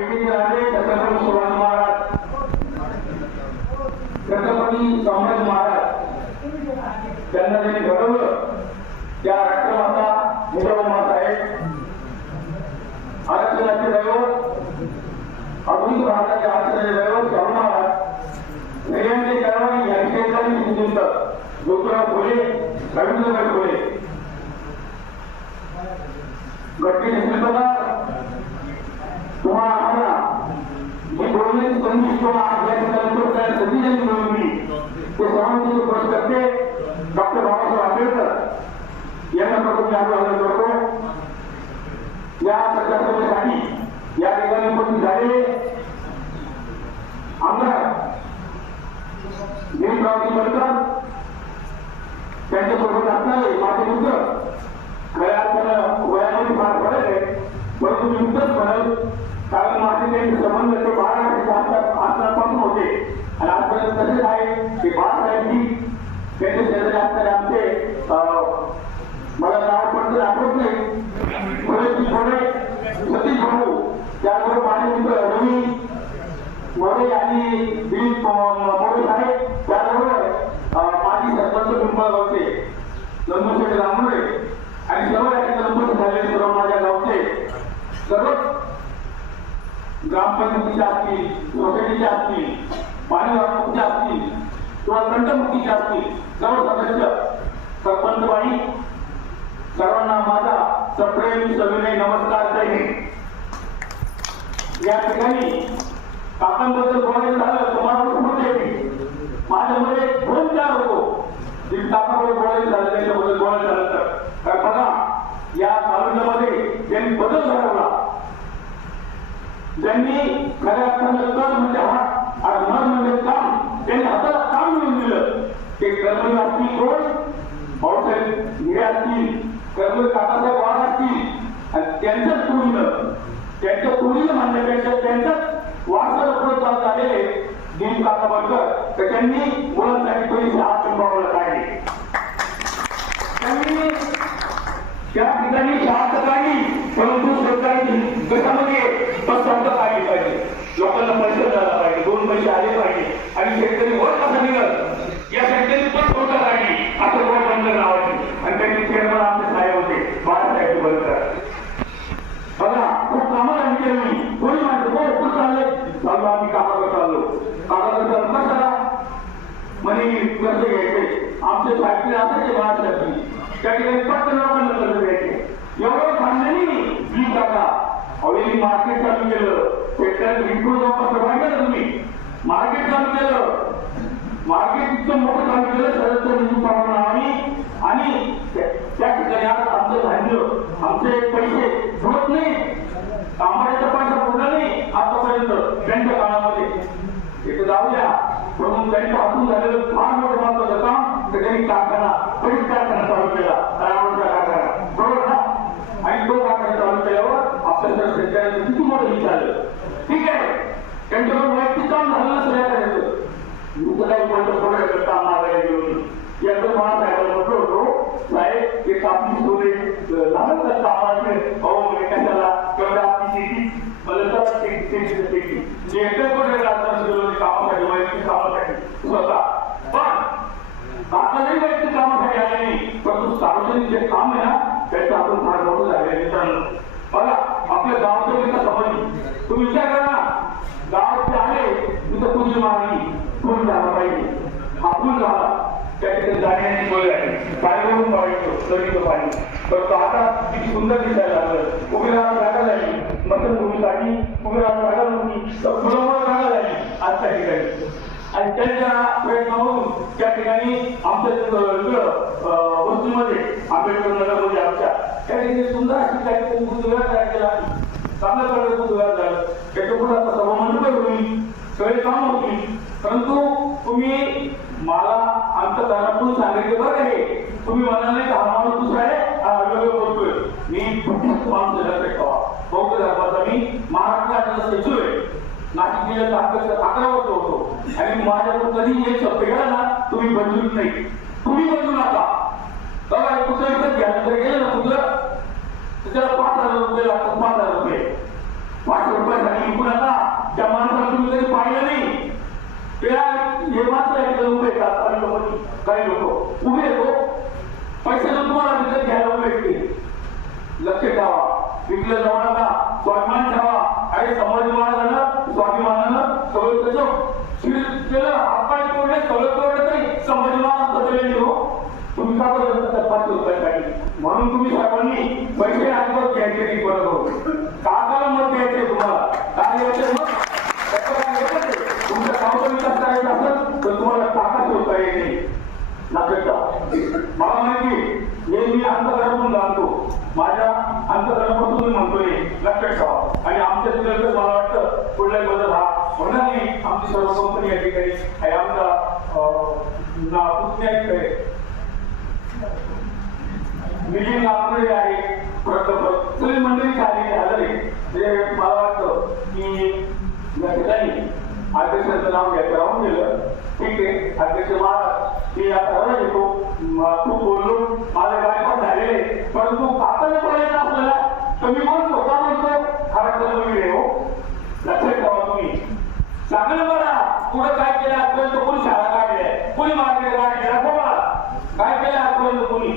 अयोध्येचे राजे छत्रपती शिवाजी महाराज. छत्रपती संभाजी महाराज. त्यांना ज्यांनी घडवलं त्या राष्ट्रमाता जिजाऊमा आरक्षणाचे दैवत आधुनिक भारताचे आरक्षणाचे दैवत शाहू महाराज. स्त्रियांचे चळवळी या फुले रवींद्रनाथ फुले गटके शिल्पकार तुम्हाला आम्हाला जी बोलण्याची संधी किंवा या ठिकाणी तो काय संधी ज्यांनी मिळवली ते सर्वांचे पुरस्कर्ते डॉक्टर बाबासाहेब आंबेडकर या प्रशासनासाठी या ठिकाणी उपस्थित झालेले आमदार बनकर त्यांच्यासोबत असणारे माझे मित्र खऱ्या अर्थानं वयामध्ये फार फरक आहे परंतु मित्रच म्हणाल कारण माझे त्यांचे संबंध ते बारा आसनापासून होते आणि आजपर्यंत तसेच आहे की बाळासाहेबजी त्यांच्या शेजारी असणाऱ्या नाव पडतं आठवत नाही सतीश भाऊ त्याचबरोबर माझे मित्र रवी मोरे आणि दिलीप मोरे साहेब. त्याचबरोबर माजी सरपंच पिंपळगावचे लंबूशेठ रामोरे आणि सर्व या ठिकाणी झालेले सर्व माझ्या गावचे. सर्व ग्रामपंचायतीच्या असतील सोसायटीच्या असतील पाणी वाहतुकीच्या असतील किंवा कंटमुक्तीच्या असतील सर्व सदस्य सरपंच बाई सप्रेम सविनय नमस्कार सैनिक या ठिकाणी काकांबद्दल बोलायचं झालं तुम्हाला स्मृती येते. माझ्यामध्ये दोन चार होतो जी काकाबद्दल बोलायचं झालं त्यांच्याबद्दल बोलायचं झालं तर. कारण बघा या तालुक्यामध्ये त्यांनी बदल घडवला ज्यांनी खऱ्या अर्थानं कर म्हणजे हात आणि मन म्हणजे काम त्यांनी हातात काम मिळवून दिलं ते कर्मवीर असतील कोण भाऊसाहेब हिरे असतील कर्मवीर काकासाहेब वाघ असतील आणि त्यांच्याच टोळीनं त्यांच्या टोळीनं त्यांच्याच वारसाला पुढे चालत आलेले दिलीप काका तर त्यांनी मुलांसाठी पैसे हात चुंबावला काढले. त्यांनी त्या ठिकाणी शांत काढली परंतु सरकारने कशामध्ये पसंत काढली पाहिजे. लोकांना पैसे द्यायला पाहिजे. दोन पैसे आले पाहिजे. आणि शेतकरी वर कसं निघत या शेतकरी पण तोटा काढली. असं वर बंद नावाची. आणि त्यांनी चेअरमन आमचे साहेब होते. बाळासाहेब बनकर बघा खूप कामाला आम्ही केलं मी कोणी माणसं हो कुठं चाललंय चाललो आम्ही कामाकडे चाललो कामाकडे चाललो कशाला म्हणे कर्ज घ्यायचे आमचे फॅक्टरी असायचे बाळासाहेबची त्या ठिकाणी पटकन लोकांना कर्ज द्यायचे. एवढं खाल्ल्याने मी काका अवेली मार्केट चालू केलं. शेतकऱ्यांनी विकून जाऊन पाहिजे तुम्ही मार्केट चालू केलं मार्केट इतकं मोठं चालू केलं सरळ निधी प्रमाण आम्ही आणि त्या त्या ठिकाणी आज आमचं धान्य आमचे पैसे बुडत नाही कामाचा पैसा बुडला नाही आतापर्यंत त्यांच्या काळामध्ये इथं जाऊया म्हणून त्यांनी पासून झालेलं फार मोठं महत्वाचं काम तर त्यांनी कारखाना पहिली कारखाना चालू केला रावणचा कारखाना बरोबर ना आणि तो कारखाना चालू केल्यावर आपल्या शेतकऱ्यांचं किती मोठं विचारलं ठीक आहे त्यांच्याकडून वैयक्तिक काम झालं सगळ्या करायचं मी तर काही म्हणतो थोडं काम मागायला घेऊन याचं मला साहेबांना म्हटलं होतो साहेब ते कापणी सोने लहान कामाचे अहो कशाला तेवढ्या आपली शेती मला तर शेती जे एकच कुठे राहतात कामासाठी वैयक्तिक कामासाठी स्वतः. पण आता जरी वैयक्तिक कामासाठी आले नाही. परंतु सार्वजनिक जे काम आहे ना त्याचं आपण फार मोठं झाले मित्रांनो बघा आपल्या गावचं विकास संबंधी तुम्ही विचार करा ना. गावात आले तिथं पूजा मागणी फुल झाला पाहिजे. हा फुल झाला. त्या ठिकाणी जाण्याची सोय आहे. पाण्यावरून पाहायचो नदीचं पाणी परंतु आता किती सुंदर दिसायला लागलं. उभी राहणार जागा झाली. मतभूमीसाठी उभी राहणार जागा नव्हती तर फुलामुळे जागा झाली. आज त्या ठिकाणी. आणि त्यांच्या प्रयत्न होऊन त्या ठिकाणी आमच्या वस्तूमध्ये आंबेडकर नगरमध्ये आमच्या त्या ठिकाणी सुंदर अशी काही ठिकाणी तयार केला चांगल्या प्रकारे बुद्धविहार झालं त्याच्या पुढे आता सभामंडळ होईल सगळे काम होतील परंतु तुम्ही मला आमच्या घरातून सांगितलं बरं आहे. तुम्ही म्हणाल नाही का हा माणूस दुसरा आहे हा वेगळं बोलतोय. मी बुद्धिस्ट माणूस लक्षात ठेवा बौद्ध धर्माचा मी महाराष्ट्राचा सचिव आहे. नाशिक जिल्ह्याचा अध्यक्ष अकरा वर्ष होतो. आणि माझ्याकडून कधी एक शब्द गेला ना तुम्ही बदलूच नाही. तुम्ही बदलू नका. बघा कुठं विकत घ्यायला जर गेलं ना कुठलं तर त्याला पाच हजार रुपये लागतात पाच हजार रुपये. पाच रुपयासाठी माणसाला तुम्ही कधी पाहिलं नाही. त्या हे मात्र आहे उभे येतात काही लोक काही लोक. उभे येतो हो. पैशाचं तुम्हाला विकत घ्यायला उभे येते लक्ष ठेवा. विकलं जाऊ नका. स्वाभिमान ठेवा. आणि संभाजी महाराजांना स्वाभिमानानं सगळं त्याचं शिर केलं. हातपाय तोडले सगळं तोडलं तरी संभाजी महाराज बदलले हो. तुम्ही का बदलता त्या पाच रुपयासाठी म्हणून तुम्ही सर्वांनी पैसे अजिबात घ्यायचे नाही बरोबर काकाला मत द्यायचे तुम्हाला? काय द्यायचे मग तुमच्या गावचा विकास करायचा असेल तर तुम्हाला काका शोधता येते लक्षात मला माहिती हे मी अंतकरणातून जाणतो. माझ्या अंतकरणापासून तुम्ही म्हणतोय लक्षात ठेवा. आणि आमच्या तिकडे मला वाटतं पुढल्या बदल हा होणार नाही. आमची सर्व कंपनी या ठिकाणी आहे. आमचा अं, आहे. मिलिंद नागपुरे आहे. परत सगळी मंडळी खाली आलेली जे मला वाटतं की या ठिकाणी अध्यक्षांचं नाव घ्यायचं राहून गेलं. ठीक आहे. अध्यक्ष महाराज मी आता रवा येतो. म- तू बोललो. माझे गायपात झालेले परंतु तुम्ही तर मी म्हणतो का बोलतो खरा वगैरे हो. लक्षात ठेवा तुम्ही. चांगलं बरा कुठं काय केलं आजपर्यंत कोणी शाळा काढल्या कोणी मार्केट काढले दाखवा मला. काय केलं आजपर्यंत कोणी?